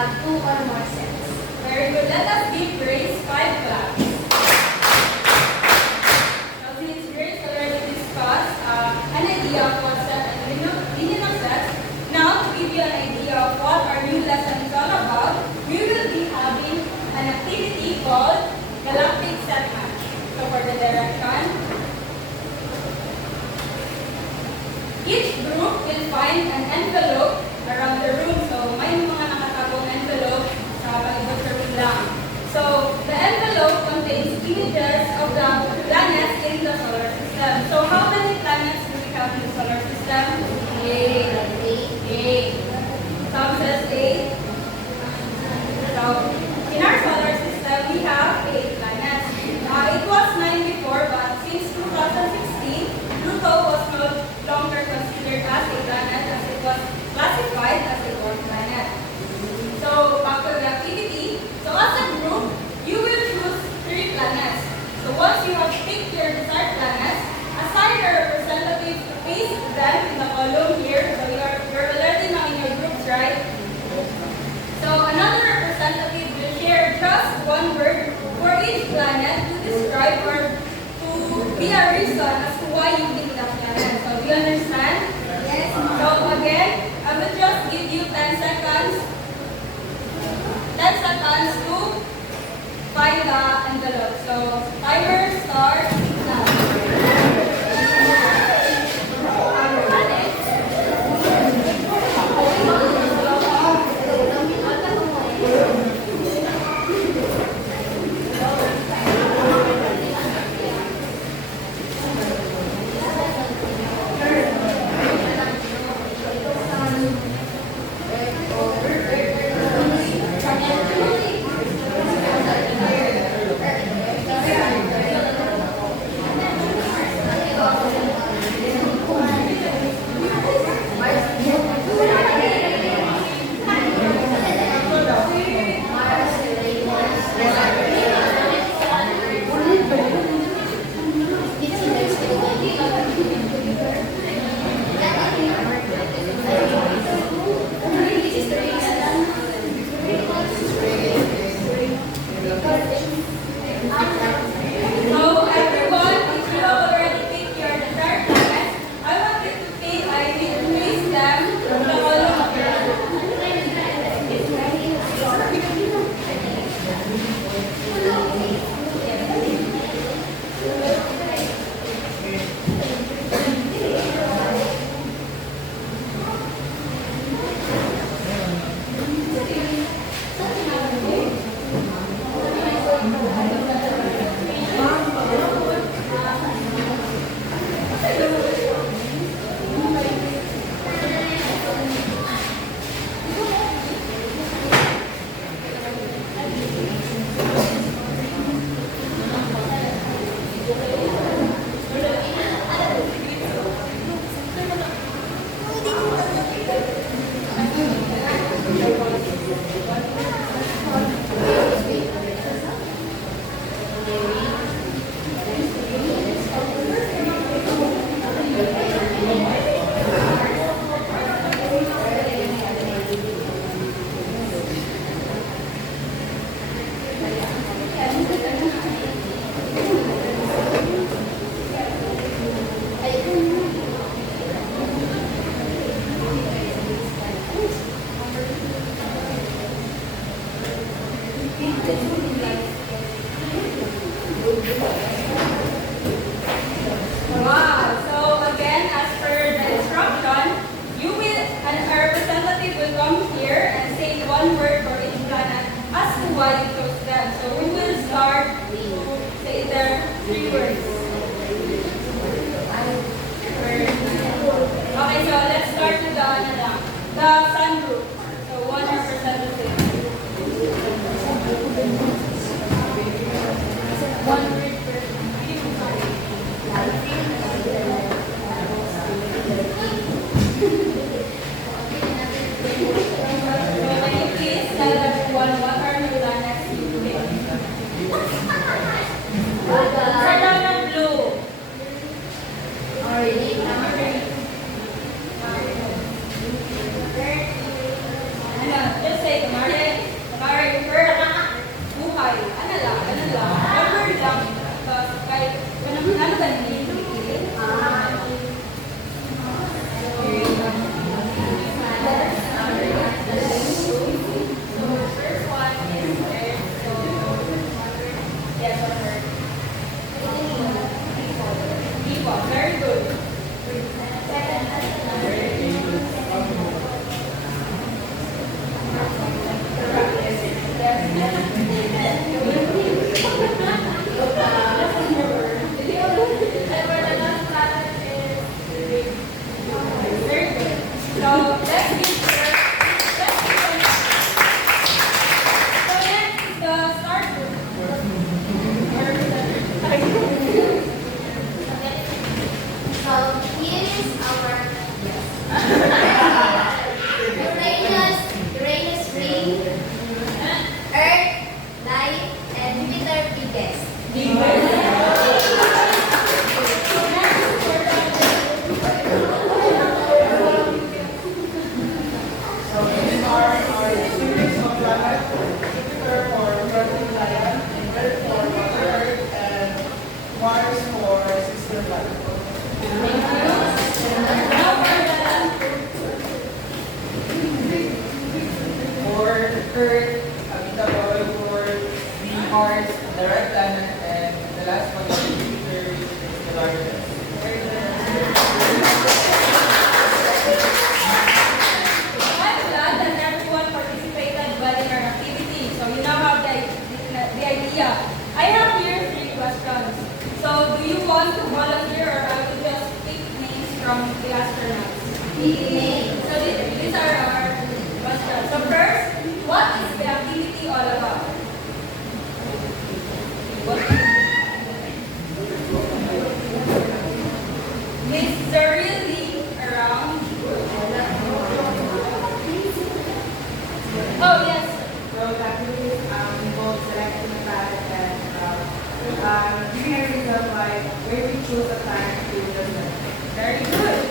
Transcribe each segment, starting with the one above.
have 2 or more sets. Very good. Let us give Grace 5 claps. Now, since Grace already discussed an idea of what set and meaning of sets, now to give you an idea of what our new lesson is all about, we will be having an activity called Galactic Set Match. So for the direction, each group will find an envelope around the room. So may mga nakatagong envelope sa palibot sa room lang. So the envelope contains images of the planets in the solar system. So how many planets do we have in the solar system? 8. Some says 8. So in our solar system, we have 8 planets. It was 9 before, but since 2016, Pluto was no longer considered as a planet as it was classified as a dwarf planet. So back to the activity. So as a group, you will choose 3 planets. So once you have picked your desired planets, assign a representative to place them in the column here. So you're already now in your groups, right? So another representative will share just 1 word for each planet to describe or to be a reason as to why you picked that planet. So do you understand? Yes. So again, I will just give you 10 seconds. 10 seconds to find the envelope. So timer starts now. Just say, Martin. red planet, and the last one is Jupiter, which is the largest. I'm glad that everyone participated well in our activity, so you now have the idea. I have here 3 questions. So do you want to volunteer, or I will just pick names from the astronauts? So these are our questions. So first, what is the activity all about? Is there really around? Oh yes. So activities involve selecting a path and giving a reason why where we choose a time to listen. Very good.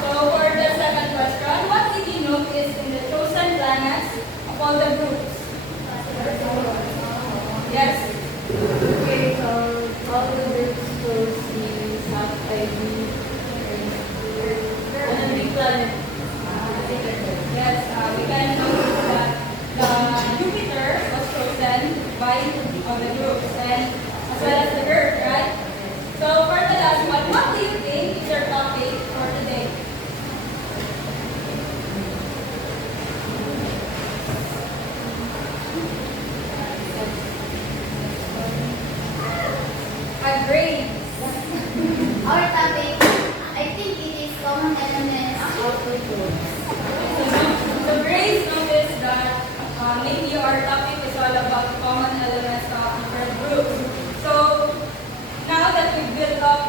So for the second question, what did you notice in the chosen planets of all the groups? Yes. Okay, so all the groups chose the South ID and a big planet. Yes, we can notice that the Jupiter was chosen by all the groups and as well as the Earth, right? So for the last one, what do you think is our topic for today? Agree. Our topic, I think it is common elements of the groups. So Grace noticed that maybe our topic is all about common elements of different groups. So now that we've built up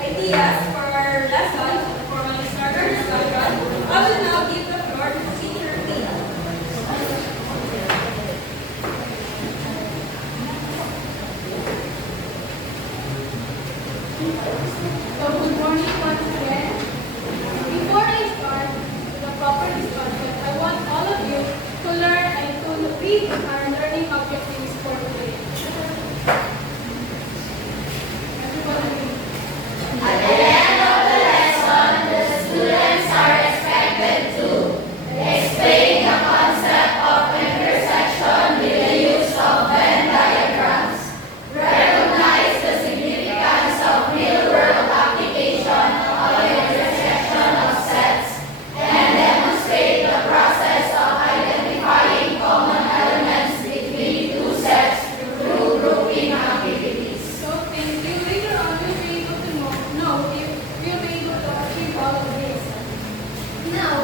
ideas for our lesson, for my starter discussion, I will now give the floor to teacher P. So good morning once again. Before I start the proper discussion, I want all of you to learn and to read our learning objectives for today. Everybody read. At the end of the lesson, the students are expected to explain the concept of intersection with the use of Venn diagrams, recognize the significance of real-world application of the intersection of sets, and demonstrate the process of identifying common elements between two sets through grouping activities. So thank you. Later on, you'll be able to know if you'll be able to achieve all of this. Now,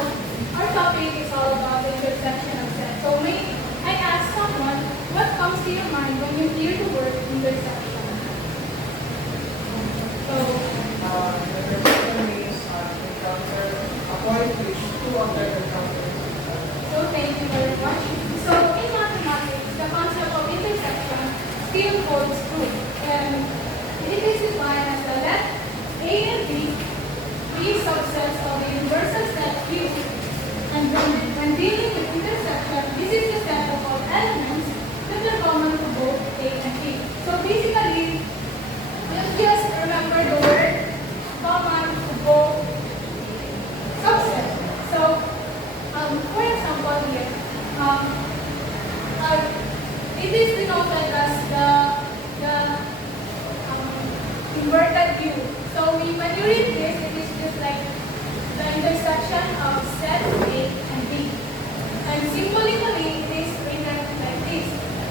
our topic is all about the intersection of sets. So may I ask someone, what comes to your mind when you hear the word intersection? So, The intersection means encounter a point which two objects encounter. so thank you very much. So in mathematics, the concept of intersection still holds true. And it is defined as the let A and B be subsets of the universal set U. And when dealing with intersection, this is the set of all elements that are common to both A and B. So basically, just remember the word common to both subsets. So, for example here, it is denoted as the inverted U. So when you read this, it is just like the intersection of set A and B. And symbolically, it is written like this.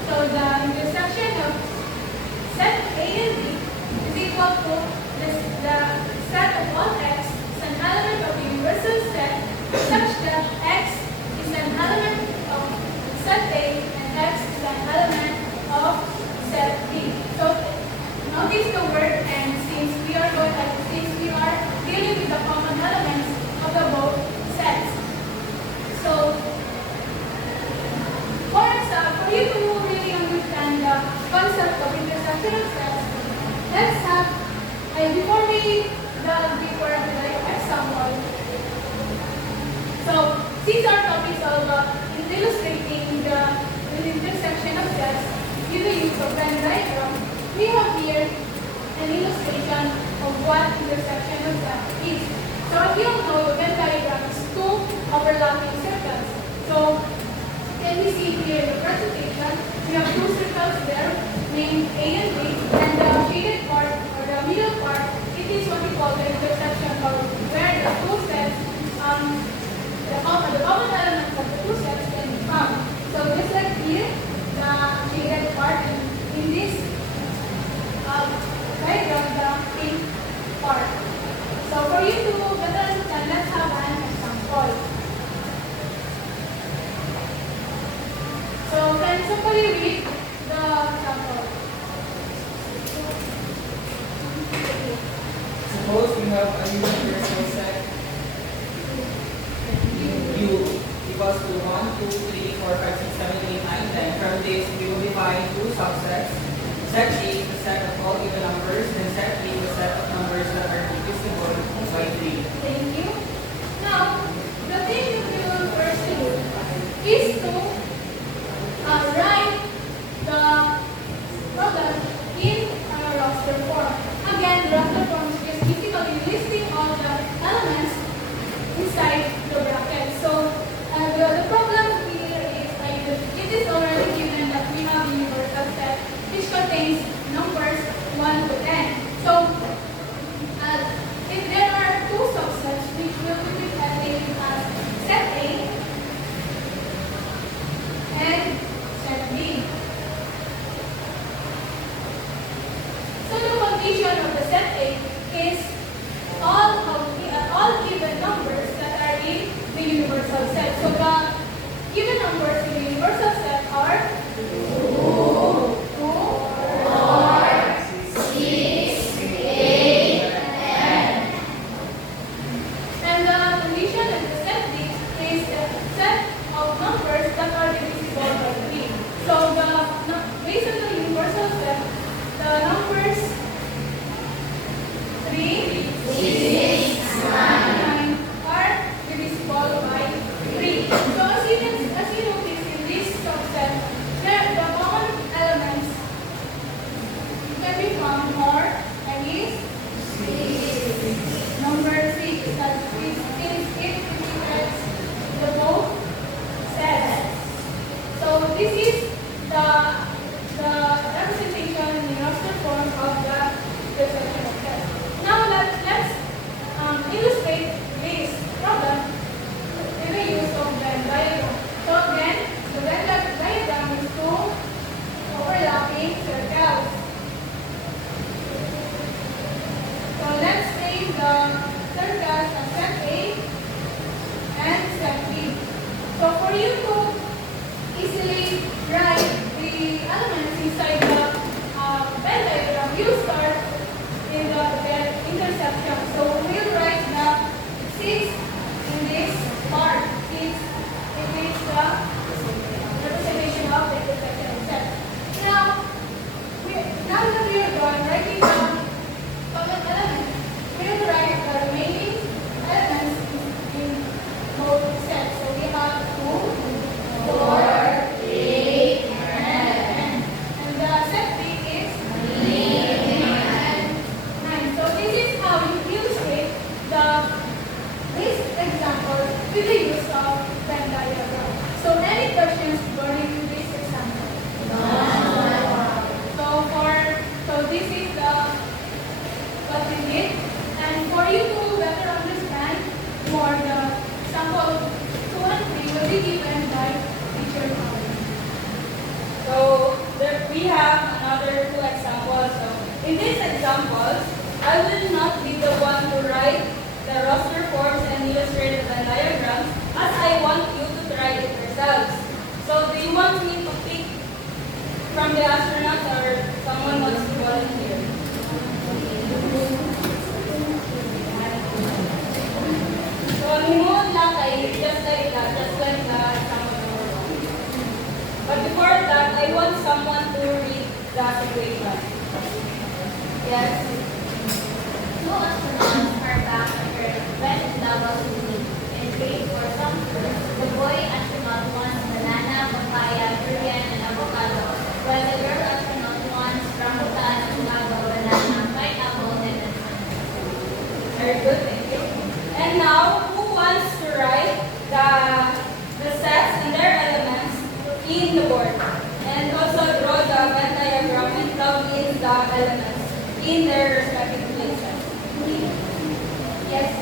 So the intersection of set A and B is equal to the set of all x is an element of the universal set such that x is an element of set A and x is an element of set B. So notice the word and since we are dealing with the common elements of the both sets. So for example, for you to really understand the concept of intersection of sets, let's have before we delve deeper into the example. So since our topic is all about illustrating the intersection of sets with the use of Venn diagram, we have here an illustration of what intersection of sets is. So as you all know, the Venn diagram is two overlapping circles. So can we see here in the presentation, we have two circles there named A and B, we read the sample? Suppose we have a universal set U equals to 1, 2, 3, 4, 5, 6, 7, 8, 9, 10. From this, we will define two subsets. Set A is the set of all even numbers, and set B is the set of numbers that are divisible by 3. Thank you. Now, the thing that we will first do is to write the product in a roster form. Again, roster form is just basically listing all the elements inside the bracket. So, the problem here is it is already given that we have a universal set which contains numbers 1 to 10. So, if there are two subsets which will be represented as set A and set B. So the condition of the set A is all given numbers that are in the universal set. So the given numbers in the universal set are 2, and the condition in the set B is the set of numbers that are divisible by 3. So based on the universal set, the numbers 3, 6, 9 are divisible by 3. So as you notice in this subset, the common elements can be found more and is number 6. That is it represents the both sets. So this is the representation in the roster form of the section of set. Now let's illustrate this problem with the use of Venn diagram. So again, the Venn diagram is two overlapping circles. So let's name the circles as set A and set B. So for you to easily write the elements inside the Venn diagram, you start in the intersection. So we'll write the 6 in this part. It is the representation of the intersection set. Now that we are done writing the common element, we'll write the remaining elements in both sets. So we have 2, 4, 8, and 10. And the set B is 3 and 9. So this is how you illustrate this example with the use of Venn diagram. So any questions regarding this example? So this is what we did. And for you to better understand more, the sample 2 and 3 will be given by teacher Colin. So we have another two examples. So in these examples, I will not be the one to write the roster forms and illustrate the Venn diagrams, as I want you to try it yourselves. So do you want me to pick from the astronauts or someone wants to volunteer? So himuon lang kayo, just like that, just like the example number 1. But before that, I want someone to read the situation. Yes. Two astronauts are back on Earth when double meet and wait for some fruit. The boy astronaut wants banana, papaya, durian, and avocado, while the girl astronaut wants rambutan, mango, banana, pineapple, and Very good, thank you. And now, who wants to write the sets and their elements in the board? And also draw the Venn diagram and plug in the elements in their respective places. Yes.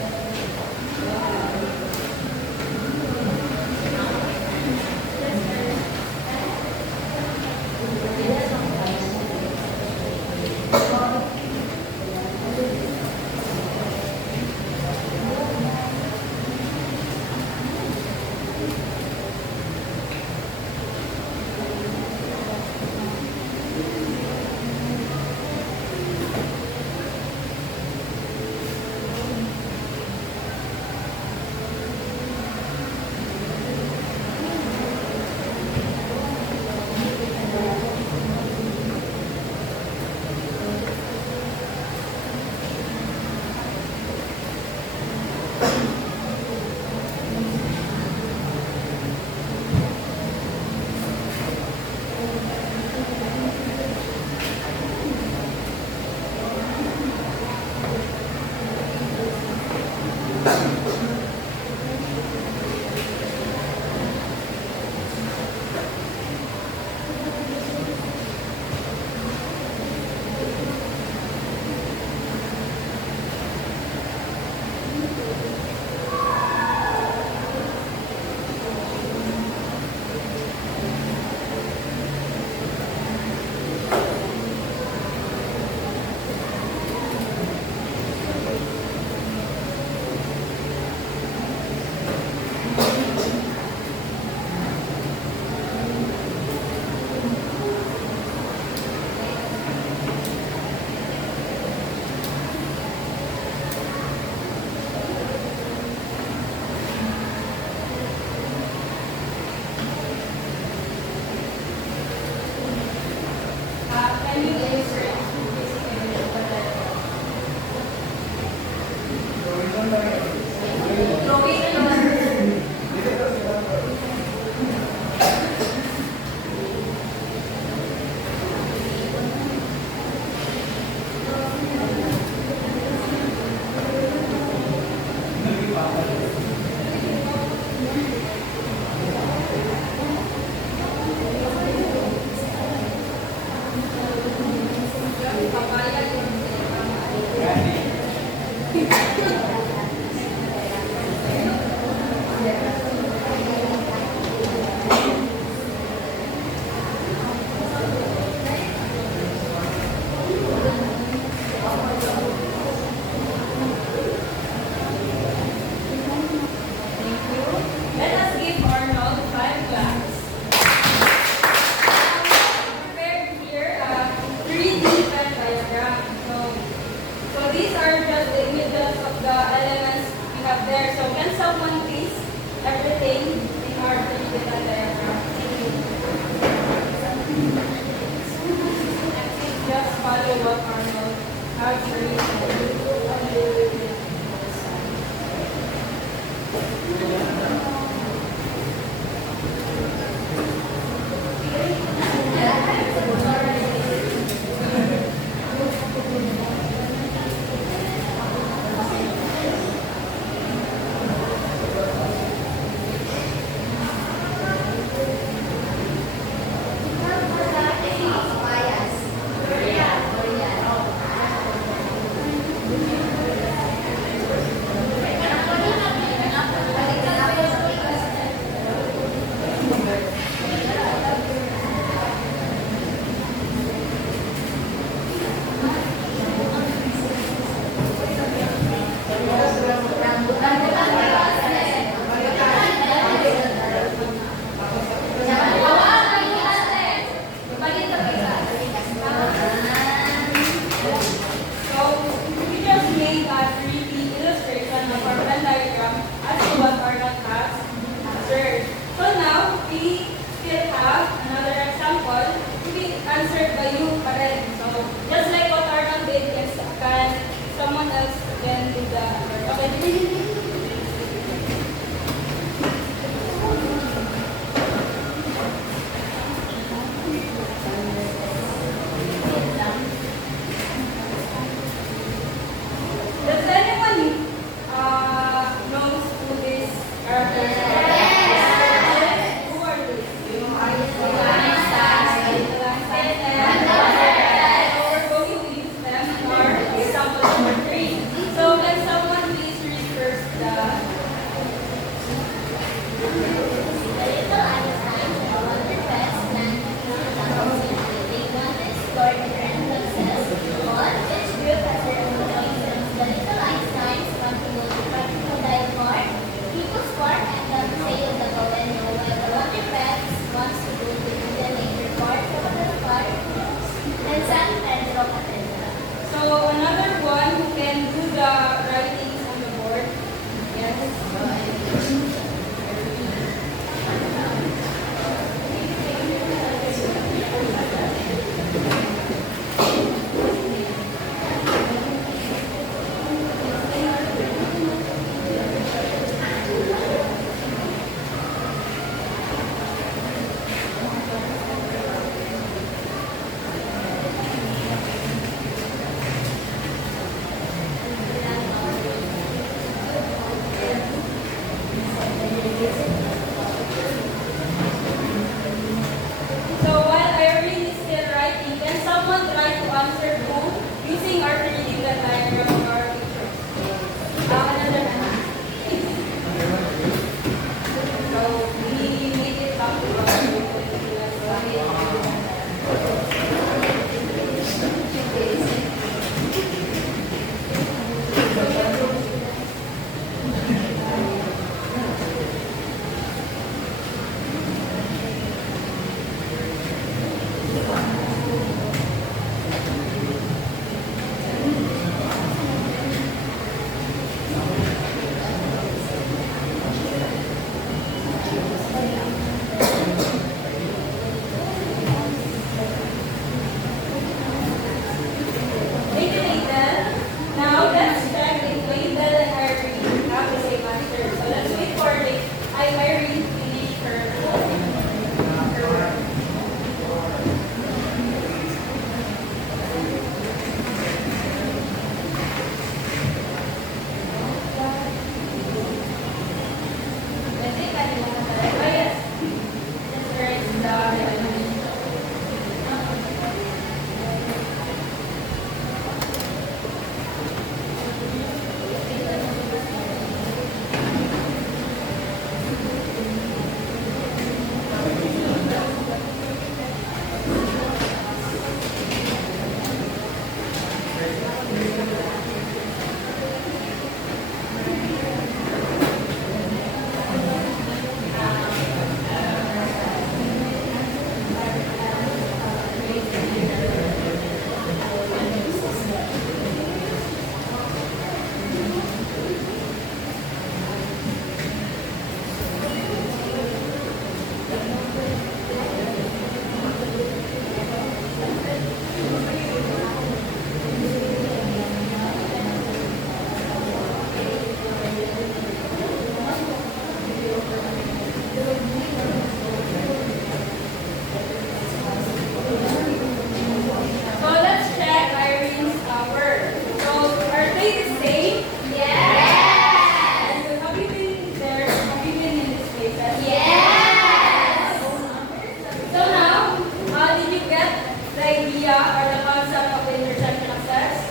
the idea or the concept of the intersection of sets?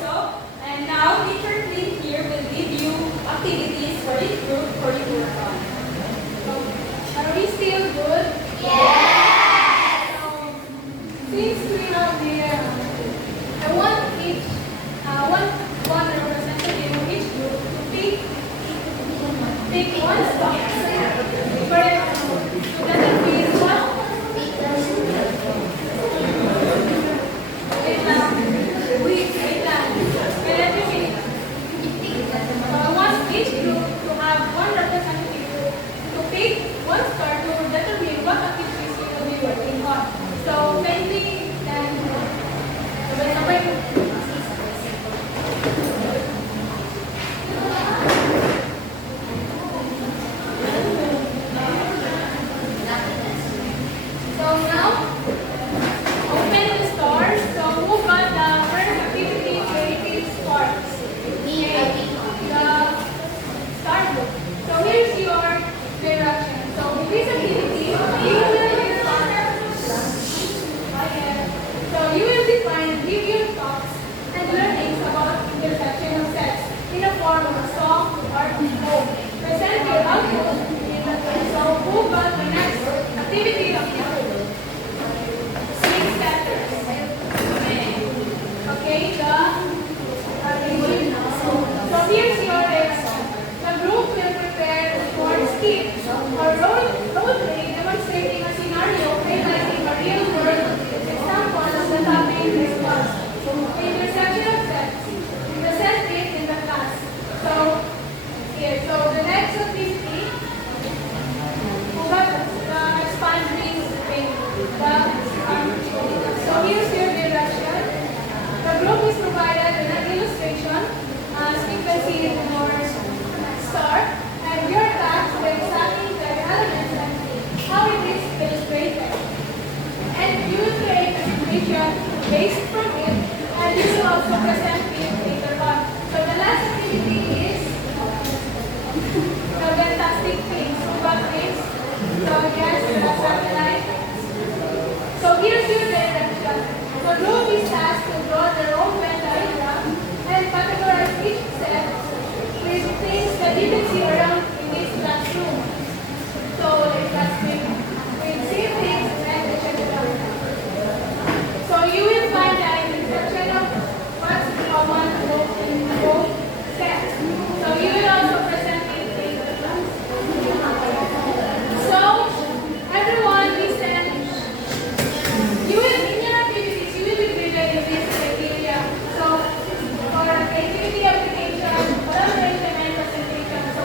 So, and now teacher Clint here will give you activities for each group for you to work on. Are we still good? Since we have here, I want one representative of each group to pick one stock. For example, that will be one. Wait lang. Okay, let me finish. I want each group to have one representative to pick one star to determine what activities we will be working on. So maybe then sabay-sabay. So now open the stars. So who got the first activity creative stars? The star book. So here's your direction. So in this activity, you will define and give your thoughts and learnings about intersection of sets in the form of a song or poem. Present your output in the class. So who got the next activity of the group? Swing setters. Okay, so here's your direction. The group will prepare a short skit or role play demonstrating a scenario highlighting a real world example of the topic response. Intersection of sets. Present it in the class. So here, so the next activity, the expanding thing. So here's your direction. The group is provided with an illustration, as you can see in your star, and your task to examine the elements and how it is illustrated. And you will create a situation based from it, and you will also present it later on. So the last activity is the fantastic things, what things. So yes, the satellite. So here's your direction. The group is asked to draw their own Venn diagram and categorize each set with things that you can see around in this classroom. So like plastic with same things and etc. So you will find the intersection of what's common in both sets. So you will also present it in the class. So everyone listen. You will in your activities you will be graded in this criteria. So for activity application, collaboration and presentation. So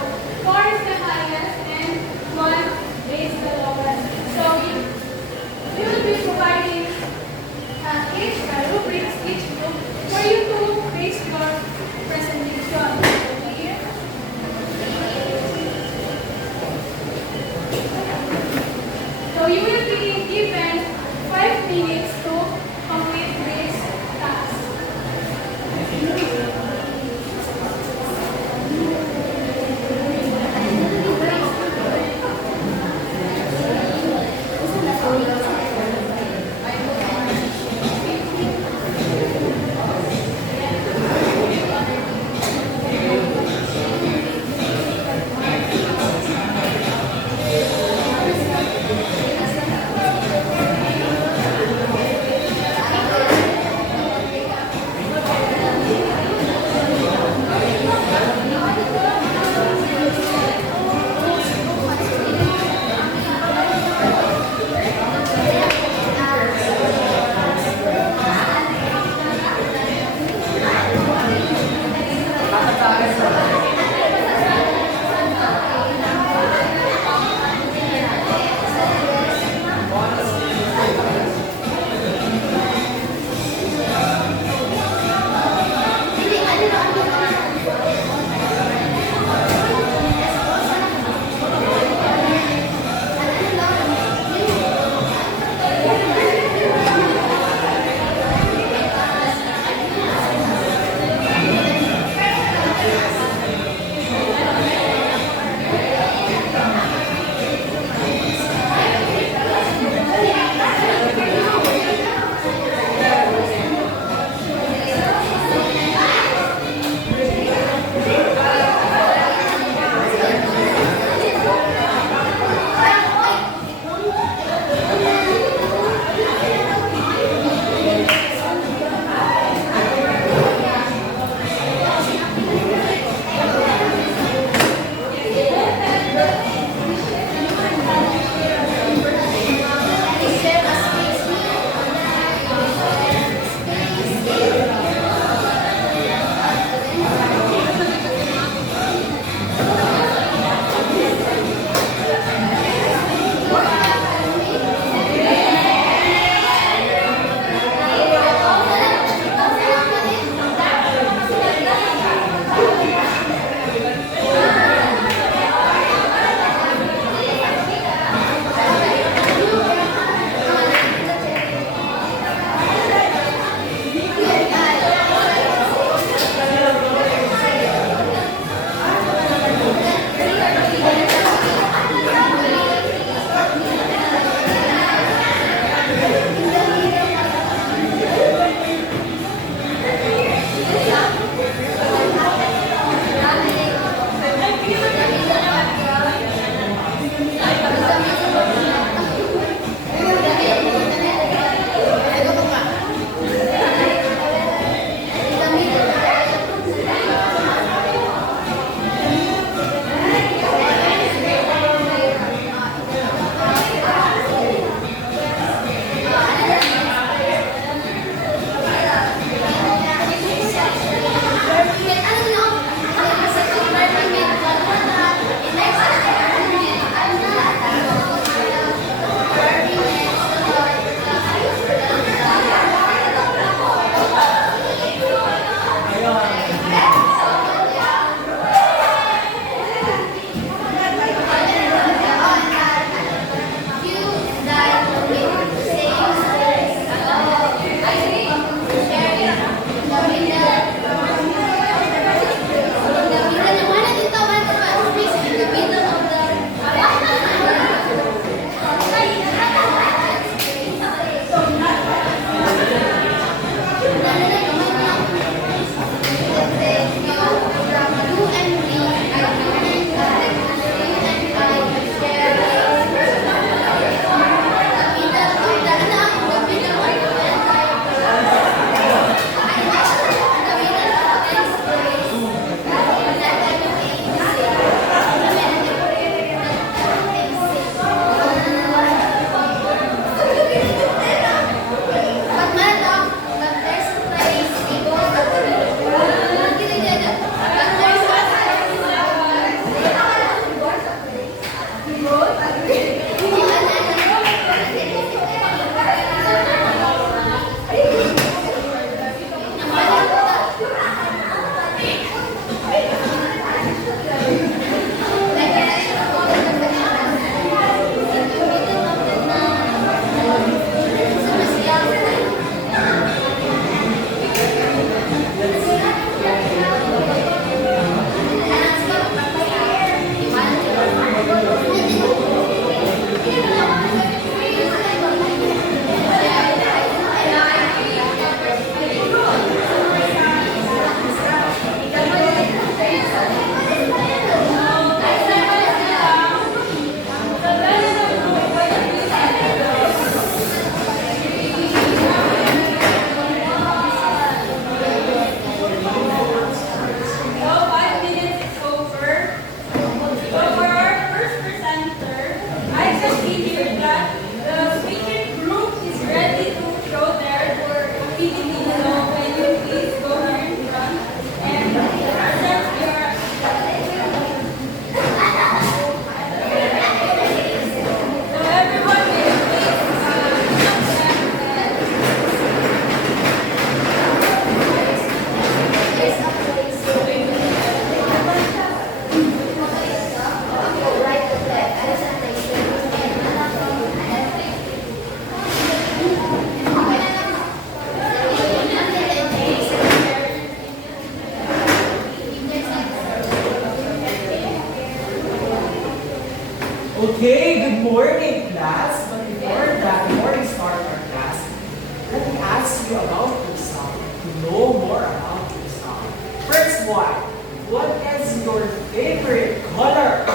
you about yourself, to know more about yourself. First one, what is your favorite color?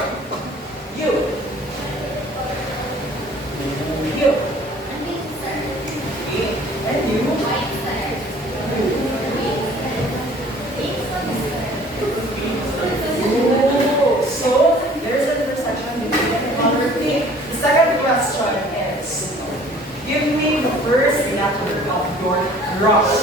You. You. And you? Oh, so there's an intersection between the color pink. The second question is, give me the first letter of your crush.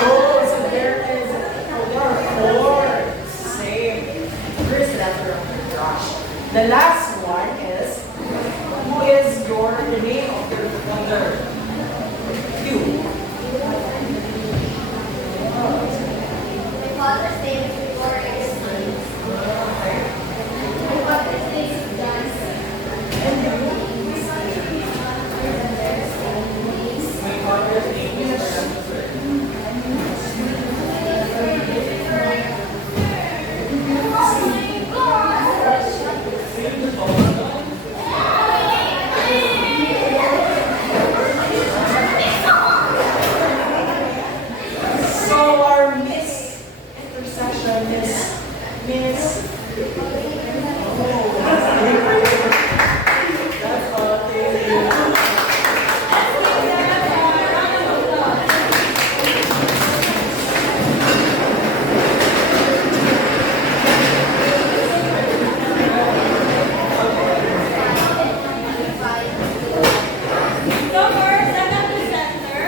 Oh, so there are four. Same. First letter of your crush. The last one is, who is the name of your mother? You. My father's name is Victoria. My mother's name is Johnson. My father's name is So our Miss intersection is Miss. Oh, that's all. Thank you. So for second presenter,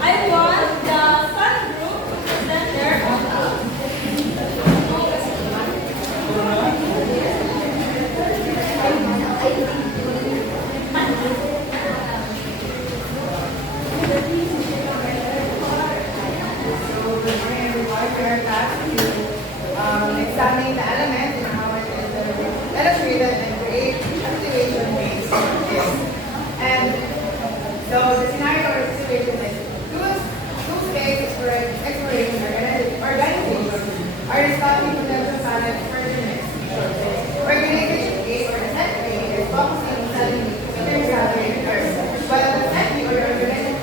I want the Sun Group to present their So good morning everyone. We are tasked to examine the elements and how it is illustrated and create activation-based games. And so the scenario or situation is two space exploration organizations are discussing potential planets for the next future. Organization A or the set A is focusing on selling intergalactic Earth, while the set B or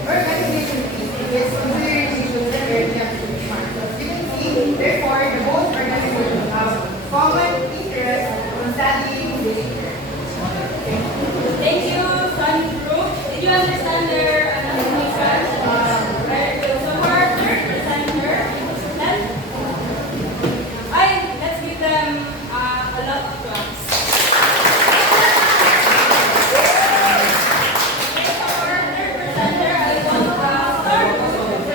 organization B is considering issues that are next to Mars. You can see, therefore, the both organizations have common interest in studying this Earth. Thank you, Sun Group. Did you understand their announcement? Right. So for our third presenter, let's give them a lot of claps. Okay, so for our third presenter, I want Star Group to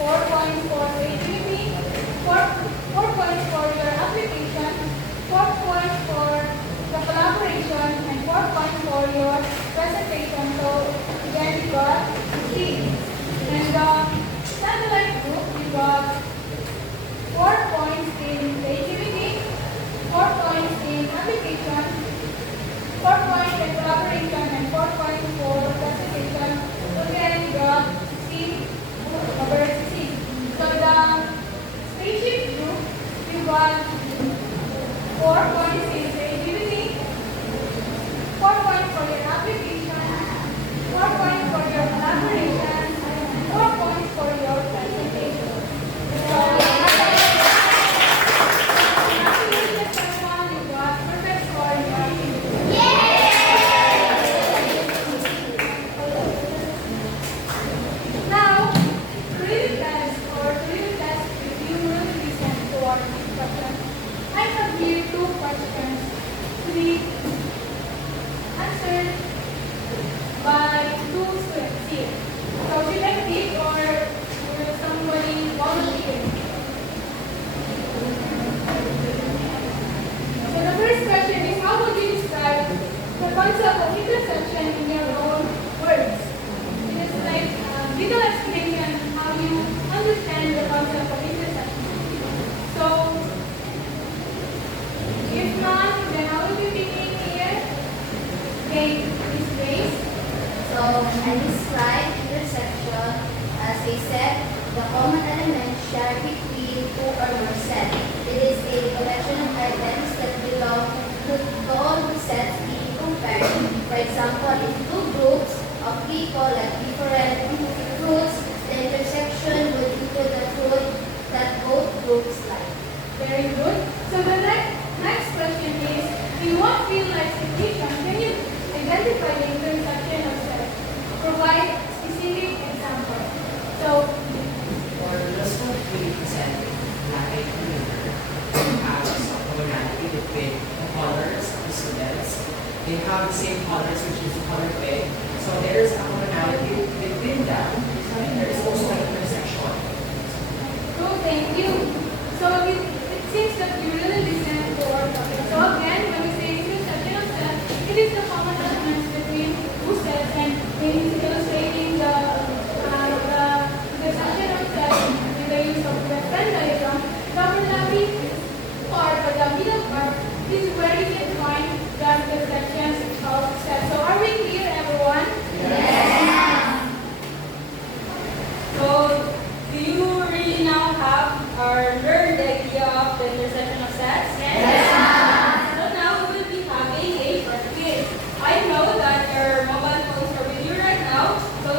4 points for creativity, 4 points for your application, 4 points for the collaboration, and 4 points for your presentation. So again, you got 3. And the satellite group, you got 4 points in creativity, 4 points in application, 4 points in collaboration, and 4 points for presentation. So again, you got 16 over 16. So the spaceship group, you got 4 points in creativity, 4 points for your application, 4 points for your collaboration, and 4 points for your presentation. So, you got perfect score in your now, reading test if you really listen to our instruction. I have here 2 questions to be answered by 2 students here. So should I pick or will somebody volunteer? So the first question is, how would you describe the concept of intersection in your own words? It is like visual explanation how you understand the concept of intersection. So, if not, then I will be picking here. Okay, this place. So, I describe intersection as a set, the common elements shared between 2 or more sets. It is a collection of items that belong to all the sets being compared. For example, if 2 groups of people like different fruits, the intersection would include the fruit that both groups like. Very good. So the next question is, in what real-life situation can you identify the intersection of sets? Provide specific example. So, Or just not really present like have some commonality between the colors of the students. They have the same colors, which is the color pink. So there's a commonality between them, and there is also an intersection. oh, thank you. So it seems that you really listen to our topic. So again, when we say intersection of sets, it is the common elements between 2 sets, and in illustrating the intersection of sets with the use of the Venn diagram, the overlapping part or the middle part is where you can find the intersections of sets. So are we clear, everyone? So, do you really now have or learn the idea of the intersection of sets? So now we will be having a short quiz. I know that your mobile phones are with you right now. So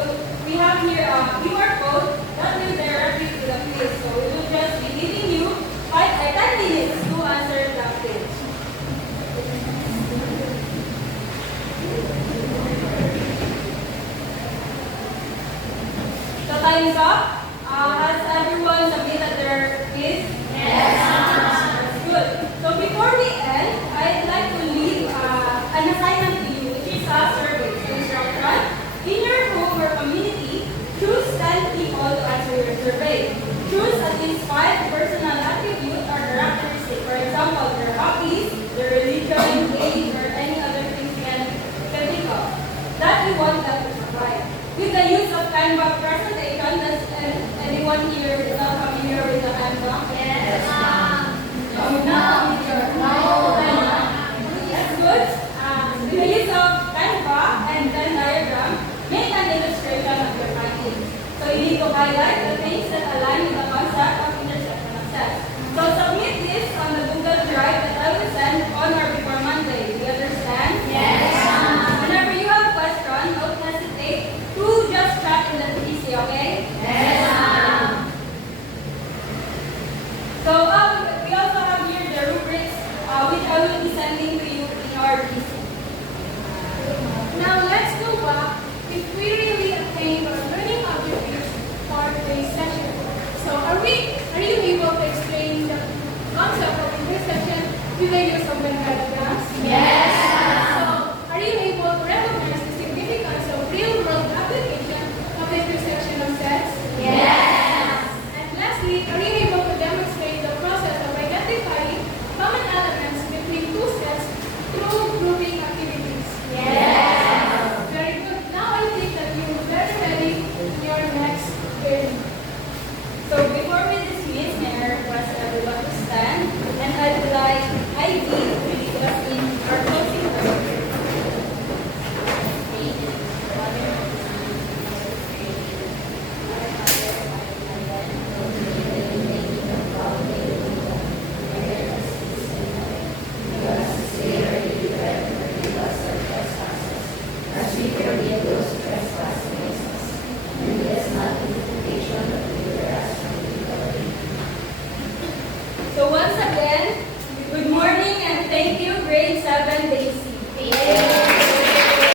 we have here a QR code that will directly to the quiz. So we will just be giving you 10 minutes to answer the quiz. So time is up. Has everyone submitted their quiz? That's good. So before we end, I'd like to leave an assignment to you, which is a survey. So instruction, in your home or community, choose 10 people to answer your survey. Choose at least 5 personal attributes or characteristics. For example, their hobbies, their religion, age, or any other things you can think of that you want them to provide. With the use of Canva presentation, does anyone here is not familiar with the Canva? Yes. No. That's good. With the use of Canva and Venn diagram, make an illustration of your findings. So you need to highlight the things that align with the concept of intersection of sets. So submit this on the Google Drive that I will send on or before Monday. Do you understand? Yes. Whenever you have questions, don't hesitate to just chat in the PC, okay? Yes. So we also have here the rubrics which I will be sending to you in our PC. Now let's go back if we really attained our learning objectives for today's session. So are you able to explain the concept of intersection with the use